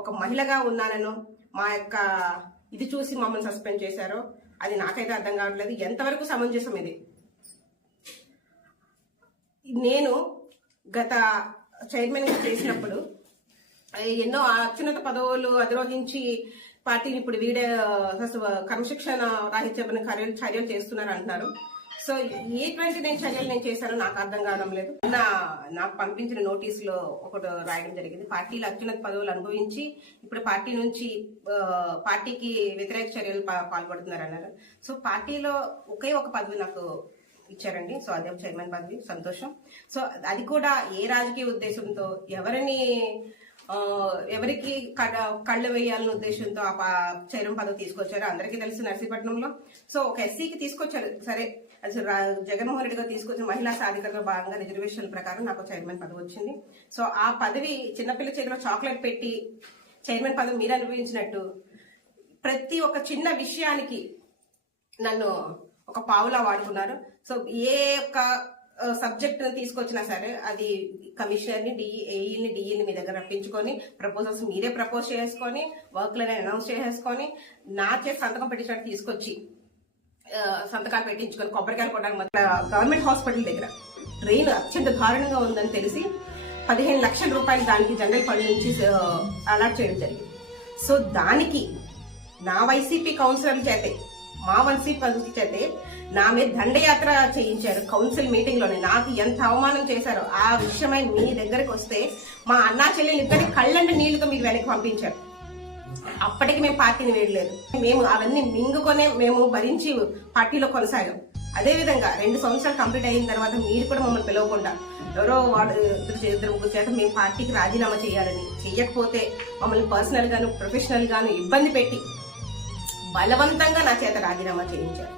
ఒక మహిళగా ఉన్నానను మా యొక్క ఇది చూసి మమ్మల్ని సస్పెండ్ చేశారో అది నాకైతే అర్థం కావట్లేదు. ఎంతవరకు సమంజసం ఇది? నేను గత చైర్మన్ గా చేసినప్పుడు ఎన్నో అత్యున్నత పదవులు అధిరోహించి పార్టీని ఇప్పుడు వీడే క్రమశిక్షణ రాహిత్యమైన చర్యలు చేస్తున్నారు అంటున్నారు. సో ఎటువంటి చర్యలు నేను చేశానో నాకు అర్థం కావడం లేదు. నాకు పంపించిన నోటీసులో ఒకటి రాయడం జరిగింది, పార్టీలో అత్యున్నత పదవులు అనుభవించి ఇప్పుడు పార్టీ నుంచి పార్టీకి వ్యతిరేక చర్యలు పాల్పడుతున్నారు అన్నారు. సో పార్టీలో ఒకే ఒక పదవి నాకు ఇచ్చారండి. సో అదే చైర్మన్ పదవి, సంతోషం. సో అది కూడా ఏ రాజకీయ ఉద్దేశంతో ఎవరికి కళ్ళు వేయాలనే ఉద్దేశంతో ఆ చైర్మన్ పదవి తీసుకొచ్చారు అందరికీ తెలుసు. నర్సీపట్నంలో సో ఒక ఎస్సీకి తీసుకొచ్చారు, సరే అది జగన్మోహన్ రెడ్డి గారు తీసుకొచ్చిన మహిళా సాధికారతలో భాగంగా రిజర్వేషన్ల ప్రకారం నాకు చైర్మన్ పదవి వచ్చింది. సో ఆ పదవి చిన్నపిల్ల చేతిలో చాక్లెట్ పెట్టి చైర్మన్ పదవి మీరు అనుభవించినట్టు ప్రతి ఒక్క చిన్న విషయానికి నన్ను ఒక పావులా వాడుకున్నారు. సో ఏ ఒక్క సబ్జెక్ట్ తీసుకొచ్చినా సరే అది కమిషనర్ ని ఏఈని డిఈని మీ దగ్గర రప్పించుకొని ప్రపోజల్స్ మీరే ప్రపోజ్ చేసుకొని వర్క్లని అనౌన్స్ చేసేసుకొని నా చేసి సంతకం పెట్టించినట్టు తీసుకొచ్చి సంతకాలు పెట్టించుకొని కొబ్బరికాయలు కొట్టడానికి గవర్నమెంట్ హాస్పిటల్ దగ్గర ట్రైన్ అత్యంత దారుణంగా ఉందని తెలిసి 15 లక్షల రూపాయలు దానికి జనరల్ ఫండ్ నుంచి అలాట్ చేయడం జరిగింది. సో దానికి నా వైసీపీ కౌన్సిలర్ చేతే మా వైసీపీ చేతే నా మీద దండయాత్ర చేయించారు కౌన్సిల్ మీటింగ్ లోనే. నాకు ఎంత అవమానం చేశారో ఆ విషయమై మీ దగ్గరకు వస్తే మా అన్నా చెల్లెలు ఇద్దరి కళ్ళంటి నీళ్లుగా మీరు వెనక్కి పంపించారు. అప్పటికి మేము పార్టీని వేయలేదు, మేము అవన్నీ మింగుకొనే మేము భరించి పార్టీలో కొనసాగాం. అదేవిధంగా 2 సంవత్సరాలు కంప్లీట్ అయిన తర్వాత మీరు కూడా మమ్మల్ని పిలవకుండా ఎవరో వాడు ఇద్దరు ముగ్గురు చేత మేము పార్టీకి రాజీనామా చేయాలని, చెయ్యకపోతే మమ్మల్ని పర్సనల్ గాను ప్రొఫెషనల్ గాను ఇబ్బంది పెట్టి బలవంతంగా నా చేత రాజీనామా చేయించారు.